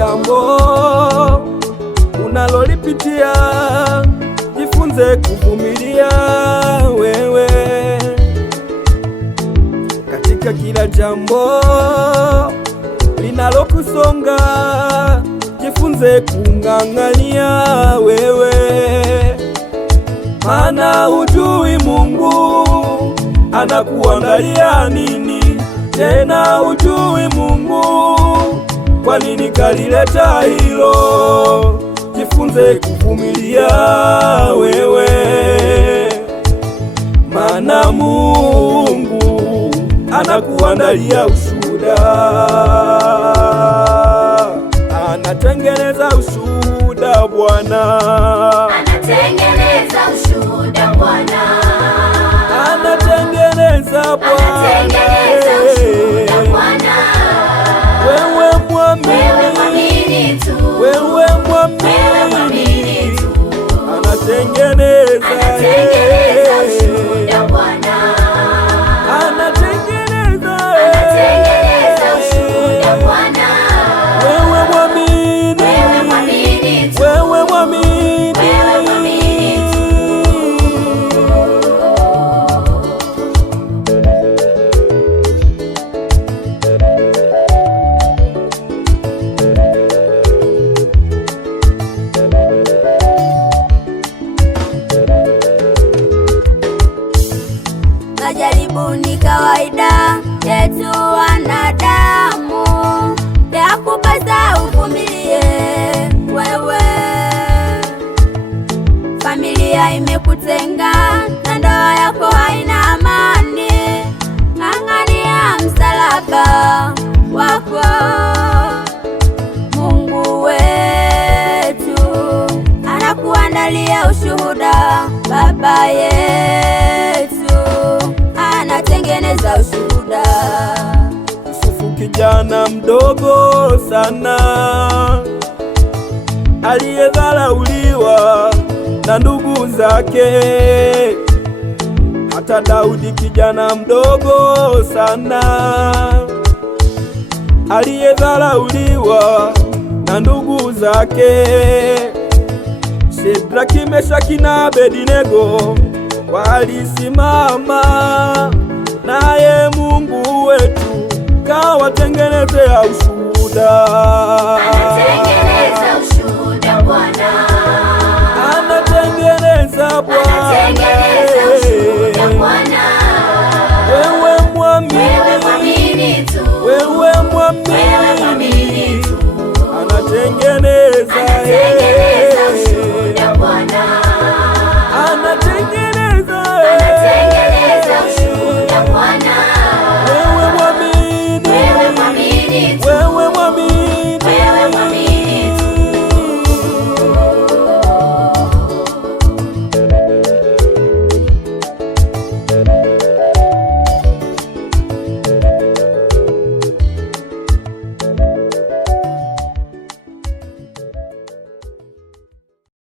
jambo unalolipitia, jifunze kuvumilia wewe. Katika kila jambo linalokusonga, jifunze kung'ang'ania wewe, maana hujui Mungu anakuandalia nini, tena hujui Mungu kwa nini kalileta hilo. Jifunze kuvumilia wewe, maana Mungu anakuandalia ushuhuda, anatengeneza ushuhuda Bwana, anatengeneza ushuhuda Bwana, anatengeneza Bwana, ushuhuda Bwana. Wewe mwamini tu, wewe mwamini tu, anatengeneza ushuhuda Bwana, anatengeneza ushuhuda Bwana. Wewe mwamini tu, wewe mwamini Majaribu ni kawaida yetu wanadamu, ya kupasa uvumilie wewe. Familia imekutenga na ndoa yako haina amani, ng'ang'ania msalaba wako. Mungu wetu anakuandalia ushuhuda, Baba yetu anatengeneza ushuhuda. Yusufu kijana mdogo sana, aliyedharauliwa na ndugu zake. Hata Daudi kijana mdogo sana, aliyedharauliwa na ndugu zake. Shadraki, Meshaki na Abednego walisimama, naye Mungu wetu kawatengenezea ushuhuda, anatengeneza ushuhuda Bwana, anatengeneza Bwana, ushuhuda Bwana. Wewe mwamini tu, wewe mwamini tu, anatengeneza ushuhuda Bwana, anatengeneza ushuhuda Bwana. Wewe mwamini tu,